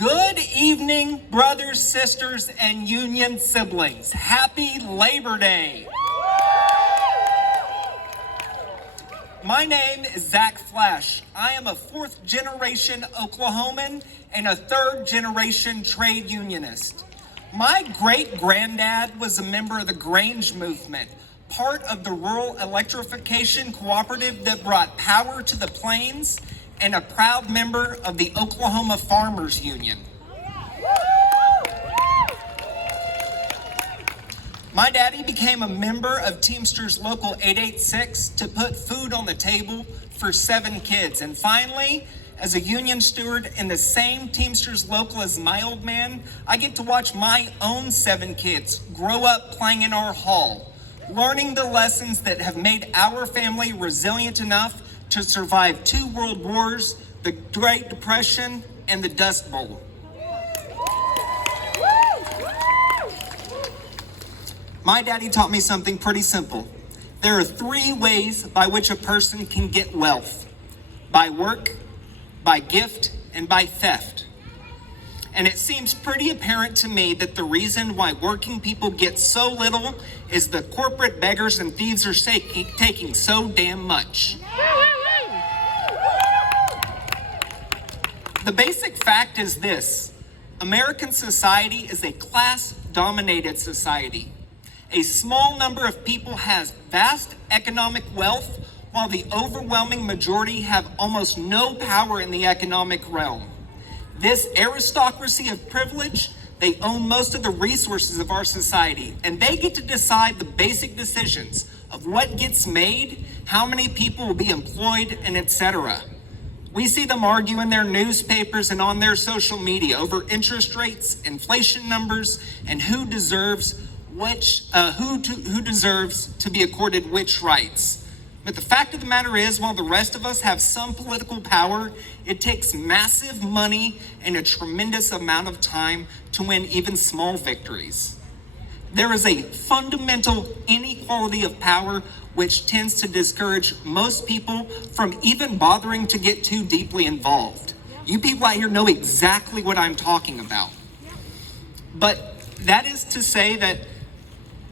Good evening, brothers, sisters, and union siblings. Happy Labor Day. My name is Zach Flash. I am a fourth-generation Oklahoman and a third-generation trade unionist. My great-granddad was a member of the Grange movement, part of the rural electrification cooperative that brought power to the plains, and a proud member of the Oklahoma Farmers Union. My daddy became a member of Teamsters Local 886 to put food on the table for 7 kids. And finally, as a union steward in the same Teamsters Local as my old man, I get to watch my own 7 kids grow up playing in our hall, learning the lessons that have made our family resilient enough to survive 2 world wars, the Great Depression, and the Dust Bowl. My daddy taught me something pretty simple. There are 3 ways by which a person can get wealth: by work, by gift, and by theft. And it seems pretty apparent to me that the reason why working people get so little is the corporate beggars and thieves are taking so damn much. The basic fact is this: American society is a class-dominated society. A small number of people has vast economic wealth, while the overwhelming majority have almost no power in the economic realm. This aristocracy of privilege, they own most of the resources of our society, and they get to decide the basic decisions of what gets made, how many people will be employed, and etc. We see them argue in their newspapers and on their social media over interest rates, inflation numbers, and who deserves to be accorded which rights. But the fact of the matter is, while the rest of us have some political power, it takes massive money and a tremendous amount of time to win even small victories. There is a fundamental inequality of power which tends to discourage most people from even bothering to get too deeply involved. You people out here know exactly what I'm talking about. But that is to say that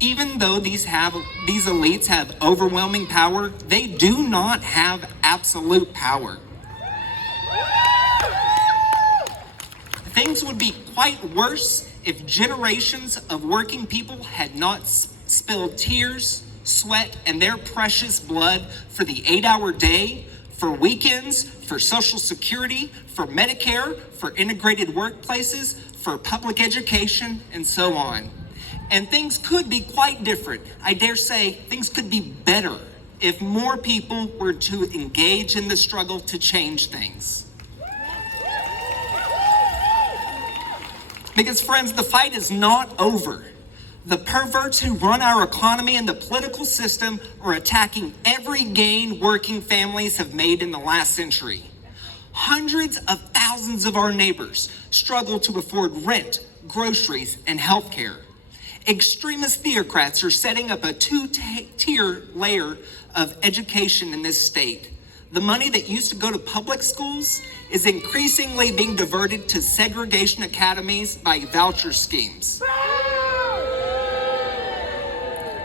even though these elites have overwhelming power, they do not have absolute power. Things would be quite worse if generations of working people had not spilled tears, sweat, and their precious blood for the 8-hour day, for weekends, for Social Security, for Medicare, for integrated workplaces, for public education, and so on. And things could be quite different. I dare say things could be better if more people were to engage in the struggle to change things. Because friends, the fight is not over. The perverts who run our economy and the political system are attacking every gain working families have made in the last century. Hundreds of thousands of our neighbors struggle to afford rent, groceries, and health care. Extremist theocrats are setting up a 2-tier layer of education in this state. The money that used to go to public schools is increasingly being diverted to segregation academies by voucher schemes.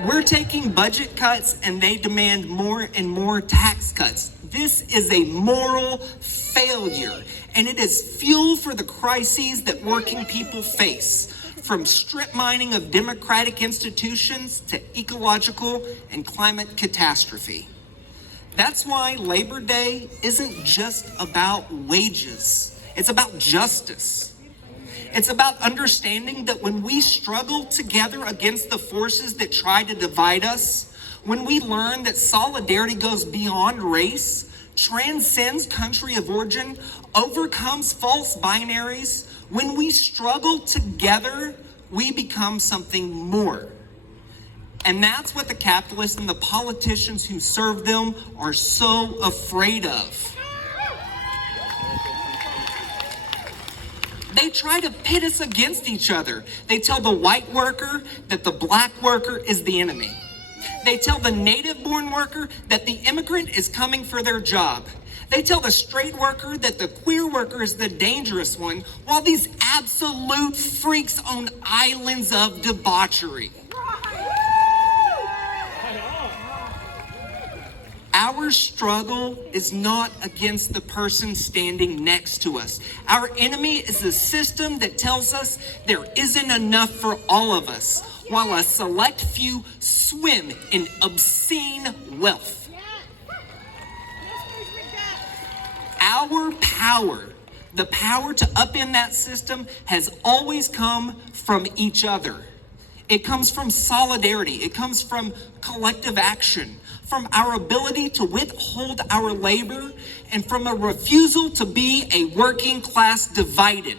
We're taking budget cuts and they demand more and more tax cuts. This is a moral failure, and it is fuel for the crises that working people face, from strip mining of democratic institutions to ecological and climate catastrophe. That's why Labor Day isn't just about wages. It's about justice. It's about understanding that when we struggle together against the forces that try to divide us, when we learn that solidarity goes beyond race, transcends country of origin, overcomes false binaries, when we struggle together, we become something more. And that's what the capitalists and the politicians who serve them are so afraid of. They try to pit us against each other. They tell the white worker that the black worker is the enemy. They tell the native-born worker that the immigrant is coming for their job. They tell the straight worker that the queer worker is the dangerous one, while these absolute freaks own islands of debauchery. Our struggle is not against the person standing next to us. Our enemy is the system that tells us there isn't enough for all of us, while a select few swim in obscene wealth. Our power, the power to upend that system, has always come from each other. It comes from solidarity. It comes from collective action, from our ability to withhold our labor, and from a refusal to be a working class divided.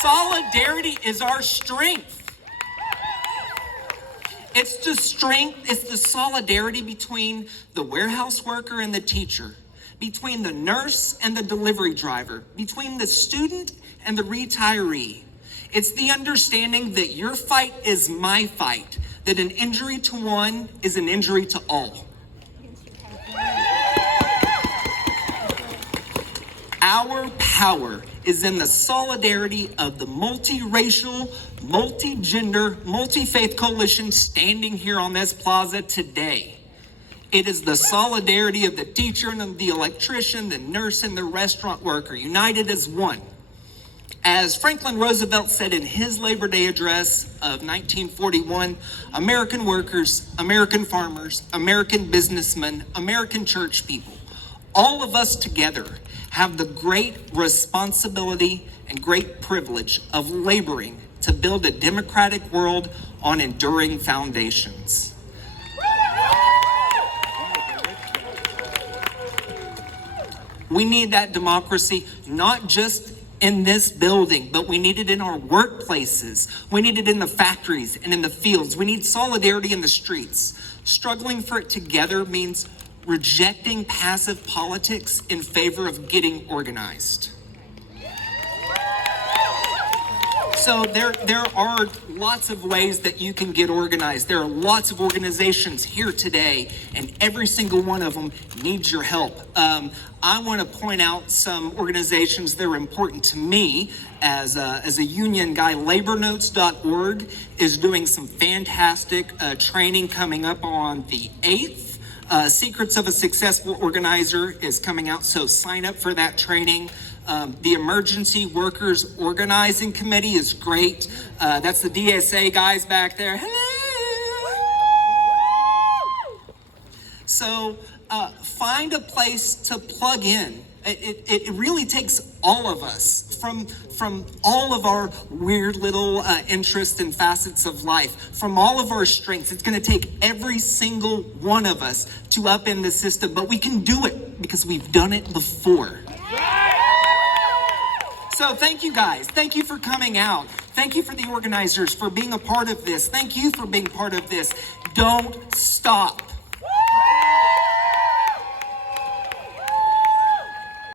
Solidarity is our strength. It's the solidarity between the warehouse worker and the teacher, between the nurse and the delivery driver, between the student and the retiree. It's the understanding that your fight is my fight, that an injury to one is an injury to all. Our power is in the solidarity of the multiracial, multi-gender, multi-faith coalition standing here on this plaza today. It is the solidarity of the teacher and the electrician, the nurse and the restaurant worker, united as one. As Franklin Roosevelt said in his Labor Day address of 1941, American workers, American farmers, American businessmen, American church people, all of us together have the great responsibility and great privilege of laboring to build a democratic world on enduring foundations. We need that democracy, not just in this building, but we need it in our workplaces. We need it in the factories and in the fields. We need solidarity in the streets. Struggling for it together means rejecting passive politics in favor of getting organized. So there are lots of ways that you can get organized. There are lots of organizations here today, and every single one of them needs your help. I want to point out some organizations that are important to me as a union guy. LaborNotes.org is doing some fantastic training coming up on the 8th. Secrets of a Successful Organizer is coming out, so sign up for that training. The Emergency Workers Organizing Committee is great. That's the DSA guys back there. Hello! So find a place to plug in. It really takes all of us from all of our weird little interests and facets of life, from all of our strengths. It's going to take every single one of us to upend the system, but we can do it because we've done it before. So thank you guys. Thank you for coming out. Thank you for the organizers for being a part of this. Thank you for being part of this. Don't stop.